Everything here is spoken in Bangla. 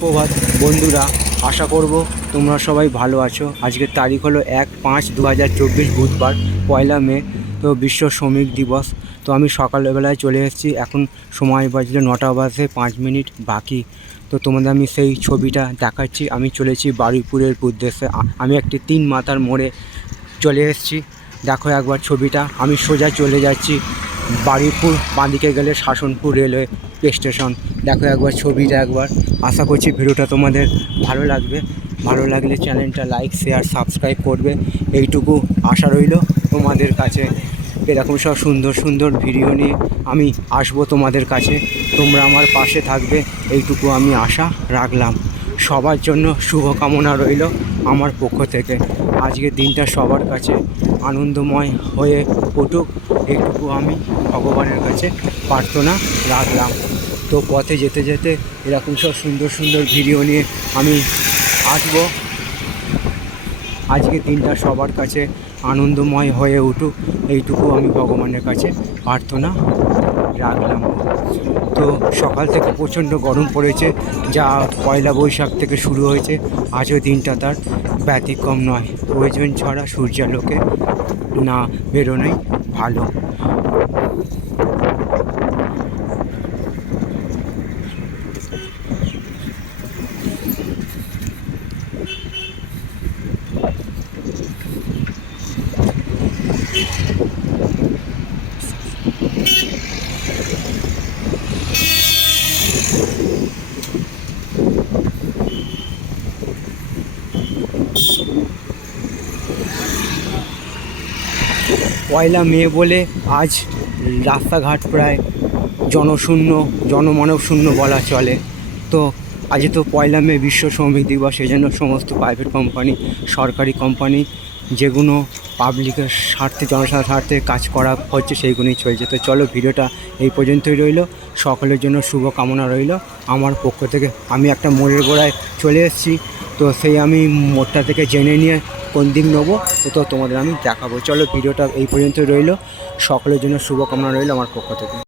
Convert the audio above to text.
সুপ্রভাত বন্ধুরা, আশা করব তোমরা সবাই ভালো আছো। আজকের তারিখ হলো 1/5/2024 বুধবার, 1 মে। তো বিশ্ব শ্রমিক দিবস। তো আমি সকালবেলায় চলে এসেছি। এখন সময় বাজলে 9:05 বাকি। তো তোমাদের আমি সেই ছবিটা দেখাচ্ছি। আমি চলেছি বারুইপুরের উদ্দেশ্যে। আমি একটি 3 মাথার মোড়ে চলে এসেছি। দেখো একবার ছবিটা। আমি সোজা চলে যাচ্ছি বারুইপুর, বাঁদিকে গেলে শাসনপুর রেলওয়ে স্টেশন। দেখো একবার ছবিটা একবার। আশা করছি ভিডিওটা তোমাদের ভালো লাগবে। ভালো লাগলে চ্যানেলটা লাইক, শেয়ার, সাবস্ক্রাইব করবে, এইটুকু আশা রইল তোমাদের কাছে। এরকম সব সুন্দর সুন্দর ভিডিও নিয়ে আমি আসবো তোমাদের কাছে। তোমরা আমার পাশে থাকবে, এইটুকু আমি আশা রাখলাম। সবার জন্য শুভকামনা রইল আমার পক্ষ থেকে। আজকের দিনটা সবার কাছে আনন্দময় হয়ে উঠুক, এইটুকু আমি ভগবানের কাছে প্রার্থনা রাখলাম। তো পথে যেতে যেতে এরকম সব সুন্দর সুন্দর ভিডিও নিয়ে আমি আসবো। আজকের দিনটা সবার কাছে আনন্দময় হয়ে উঠুক, এইটুকু আমি ভগবানের কাছে প্রার্থনা রাখলাম। তো সকাল থেকে প্রচণ্ড গরম পড়েছে, যা পয়লা বৈশাখ থেকে শুরু হয়েছে। আজও দিনটা তার ব্যতিক্রম নয়। প্রয়োজন ছাড়া সূর্যালোকে না বেরোনোই ভালো। পয়লা মে বলে আজ রাস্তাঘাট প্রায় জনমানব শূন্য বলা চলে। তো আজ তো 1 মে বিশ্ব শ্রমিক দিবস। সেই জন্য সমস্ত প্রাইভেট কোম্পানি, সরকারি কোম্পানি, যেগুলো পাবলিকের স্বার্থে, জনসাধারণের স্বার্থে কাজ করা হচ্ছে, সেইগুলোই চলছে। তো চলো, ভিডিওটা এই পর্যন্তই রইল। সকলের জন্য শুভকামনা রইল আমার পক্ষ থেকে। আমি একটা মোড়ের গোড়ায় চলে এসেছি। তো সেই আমি মোড়টা থেকে জেনে নিয়ে কোন দিক নেবো তো তোমাদের আমি দেখাবো। চলো, ভিডিওটা এই পর্যন্ত রইল। সকলের জন্য শুভকামনা রইল আমার পক্ষ থেকে।